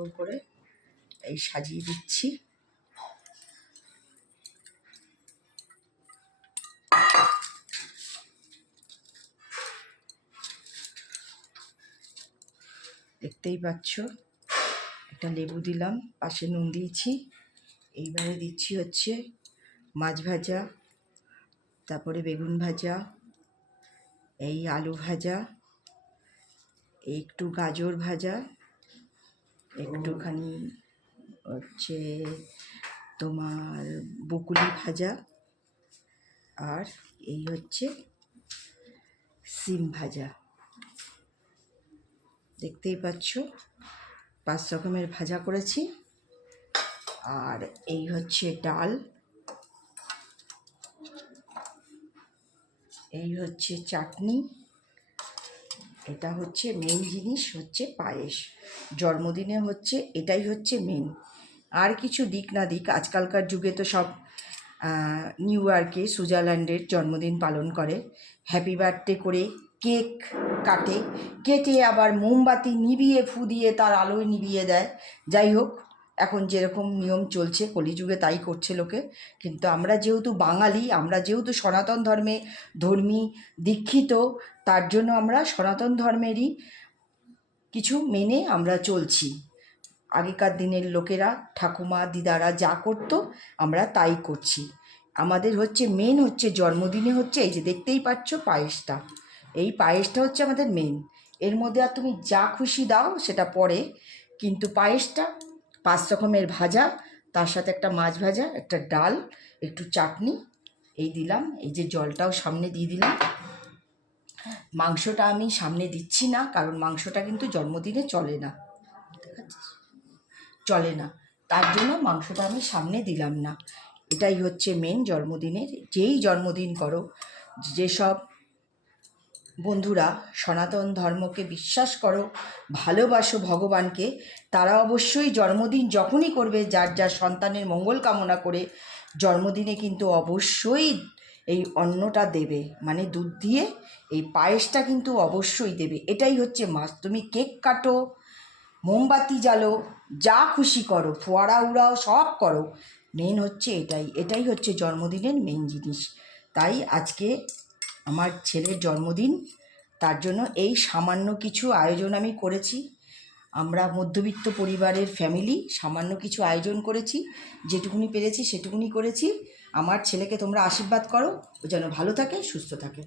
সুন্দর করে এই সাজিয়ে দিচ্ছি। দেখতেই পাচ্ছ, একটা লেবু দিলাম, পাশে নুন দিয়েছি। এইবারে দিচ্ছি হচ্ছে মাছ ভাজা, তারপরে বেগুন ভাজা, এই আলু ভাজা, একটু গাজর ভাজা, একটুখানি হচ্ছে তোমার বকুলি ভাজা, আর এই হচ্ছে সিম ভাজা। দেখতেই পাচ্ছ 5 রকমের ভাজা করেছি। আর এই হচ্ছে ডাল, এই হচ্ছে চাটনি, এটা হচ্ছে মেন জিনিস হচ্ছে পায়েস। জন্মদিনে হচ্ছে এটাই হচ্ছে মেন। আর কিছু দিক না দিক, আজকালকার যুগে তো সব নিউ ইয়র্কে সুইজারল্যান্ডের জন্মদিন পালন করে, হ্যাপি বার্থডে করে কেক কাটে, কেটে আবার মোমবাতি নিভিয়ে ফু দিয়ে তার আলোয় নিভিয়ে দেয়। যাই হোক, এখন যেরকম নিয়ম চলছে কলিযুগে তাই করছে লোকে। কিন্তু আমরা যেহেতু বাঙালি, আমরা যেহেতু সনাতন ধর্মী দীক্ষিত, তার জন্য আমরা সনাতন ধর্মেরই কিছু মেনে আমরা চলছি। আগেকার দিনের লোকেরা, ঠাকুমা দিদারা যা করতো আমরা তাই করছি। আমাদের হচ্ছে মেন হচ্ছে জন্মদিনে হচ্ছে এই যে দেখতেই পাচ্ছ পায়েসটা, এই পায়েসটা হচ্ছে আমাদের মেন। এর মধ্যে আর তুমি যা খুশি দাও সেটা পরে, কিন্তু পায়েসটা 5 রকমের ভাজা, তার সাথে একটা মাছ ভাজা, একটা ডাল, একটু চাটনি, এই দিলাম। এই যে জলটাও সামনে দিয়ে দিলাম। মাংসটা আমি সামনে দিচ্ছি না, কারণ মাংসটা কিন্তু জন্মদিনে চলে না, চলে না, তার জন্য মাংসটা আমি সামনে দিলাম না। এটাই হচ্ছে মেন জন্মদিনের। যেই জন্মদিন করো, যেসব বন্ধুরা সনাতন ধর্মকে বিশ্বাস করো, ভালোবাসো ভগবানকে, তারা অবশ্যই জন্মদিন যখনই করবে, যার যার সন্তানের মঙ্গল কামনা করে জন্মদিনে কিন্তু অবশ্যই এই অন্নটা দেবে, মানে দুধ দিয়ে এই পায়েসটা কিন্তু অবশ্যই দেবে। এটাই হচ্ছে মাস। তুমি কেক কাটো, মোমবাতি জ্বালো, যা খুশি করো, ফোয়ারা উড়াও, সব করো, মেন হচ্ছে এটাই হচ্ছে জন্মদিনের মেন জিনিস। তাই আজকে আমার ছেলের জন্মদিন, তার জন্য এই সামান্য কিছু আয়োজন আমি করেছি। আমরা মধ্যবিত্ত পরিবারের ফ্যামিলি, সামান্য কিছু আয়োজন করেছি, যেটুকুনি পেরেছি সেটুকুনি করেছি। আমার ছেলেকে তোমরা আশীর্বাদ করো, ও যেন ভালো থাকে, সুস্থ থাকে।